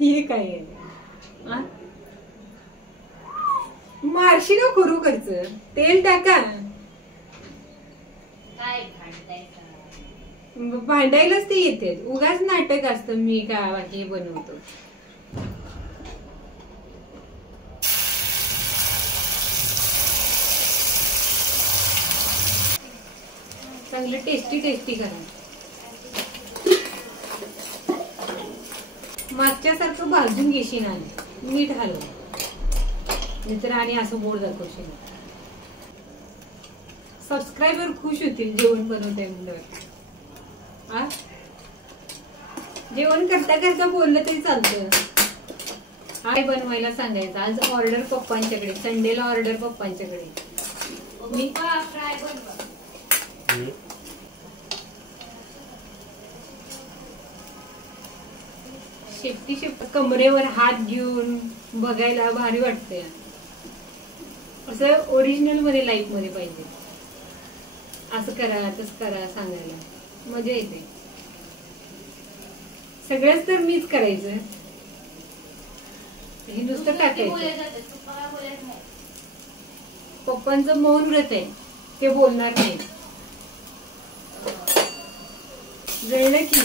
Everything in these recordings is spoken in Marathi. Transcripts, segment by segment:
हे काय आहे? मारशी ना खरोखरच तेल टाका. भांडायलाच ते येते. उगाच नाटक असतं मी काय हे बनवतो. चांगलं टेस्टी टेस्टी करा. मागच्यासारखं भाजून घेशील आणि मीठ हलव, नाहीतर आणि असं बोर्ड दाखवशील. सबस्क्रायबर खुश होतील जेवण बनवते म्हणल्यावर. जेवण करता करता बोललं तरी चालतं. काय बनवायला सांगायचं? आज ऑर्डर पप्पांच्याकडे, संडेला ऑर्डर पप्पांच्याकडे. मी फ्राय बनवा. शेपटी शेप कमरेवर हात घेऊन बघायला भारी वाटतंय. असं ओरिजिनल मध्ये लाईफ मध्ये पाहिजे. असं करा तसं करा सांगायला मजा येते. सगळंच तर मीच करायचं. हे नुसतं टाकायचं. पप्पांचं मौन व्रत आहे, ते बोलणार नाही. जळलं की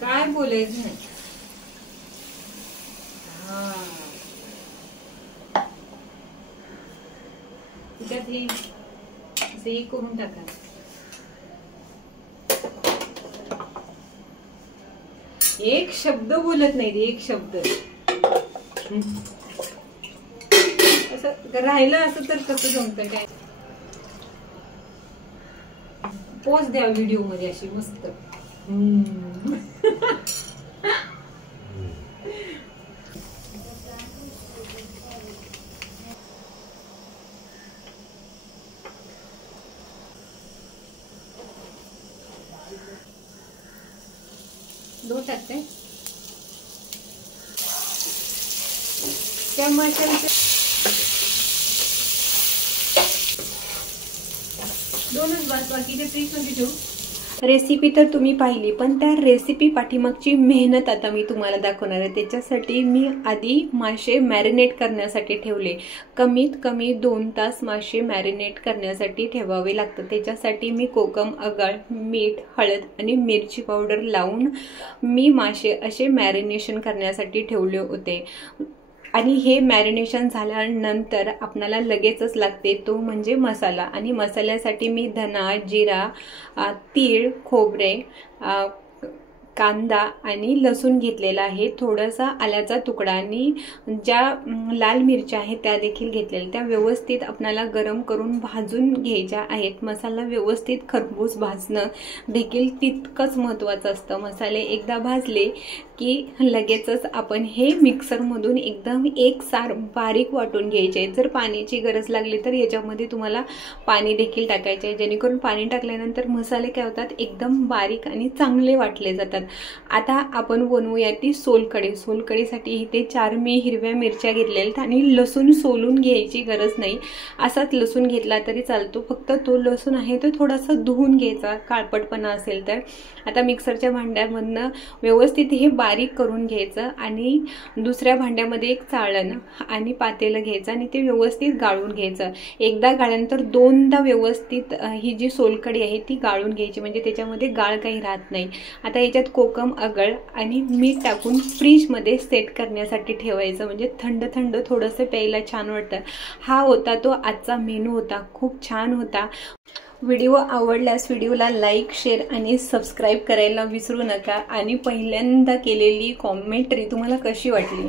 काय बोलायचं नाही. त्याच्यात हे असं हे करून टाका. एक शब्द बोलत नाही, एक शब्द. असं राहिलं असं तर कसं जमतं काय? पोच द्या व्हिडिओ मध्ये अशी मस्त. दोन टाकते त्या मसाल्याचे. दोनच बस, बाकीचे फ्रीज मध्ये ठेवू. रेसिपी तर तुम्ही पाहिली, पण त्या रेसिपी पाठीमागची मेहनत आता मी तुम्हाला दाखवणार आहे. त्याच्यासाठी मी आधी मासे मॅरिनेट करण्यासाठी ठेवले. कमीत कमी 2 तास मासे मॅरिनेट करण्यासाठी ठेवावे लागतं. त्याच्यासाठी मी कोकम, अगाळ, मीठ, हळद आणि मिरची पावडर लावून मी मासे असे मॅरिनेशन करण्यासाठी ठेवले होते. आणि हे मॅरिनेशन झाल्यानंतर आपल्याला लगेचच लागते तो म्हणजे मसाला. आणि मसाल्यासाठी मी धना, जिरा, तीळ, खोबरे, कांदा आणि लसूण घेतलेला आहे. थोडासा आल्याचा तुकडा आणि ज्या लाल मिरच्या आहेत त्या देखील घेतलेल्या. त्या व्यवस्थित आपल्याला गरम करून भाजून घ्यायच्या आहेत. मसाला व्यवस्थित खरपूस भाजणं देखील तितकंच महत्त्वाचं असतं. मसाले एकदा भाजले की लगेचच आपण हे मिक्सरमधून एकदम एकसार बारीक वाटून घ्यायचे. जर पाण्याची गरज लागली तर याच्यामध्ये तुम्हाला पाणी देखील टाकायचे आहे, जेणेकरून पाणी टाकल्यानंतर मसाले काय होतात एकदम बारीक आणि चांगले वाटले जातात. आता आपण बनवूया ती सोलकढी. सोलकढीसाठी इथे 4 मी हिरव्या मिरच्या घेतलेल्या आणि लसूण सोलून घ्यायची गरज नाही, असाच लसूण घेतला तरी चालतो. फक्त तो लसूण आहे तो थोडासा धुवून घ्यायचा काळपटपणा असेल तर. आता मिक्सरच्या भांड्यामधनं व्यवस्थित हे बारीक करून घ्यायचं आणि दुसऱ्या भांड्यामध्ये एक चाळण आणि पातेलं घ्यायचं आणि ते व्यवस्थित गाळून घ्यायचं. एकदा गाळल्यानंतर 2दा व्यवस्थित ही जी सोलकढी आहे ती गाळून घ्यायची, म्हणजे त्याच्यामध्ये गाळ काही राहत नाही. आता याच्यात कोकम, अगळ आणि मीठ टाकून फ्रीजमध्ये सेट करण्यासाठी ठेवायचं, म्हणजे थंड थंड थोडंसं प्यायला छान वाटतं. हा होता तो आजचा मेनू होता. खूप छान होता. व्हिडिओ आवडल्यास व्हिडिओला लाईक, शेअर आणि सबस्क्राईब करायला विसरू नका. आणि पहिल्यांदा केलेली कॉमेंट्री तुम्हाला कशी वाटली?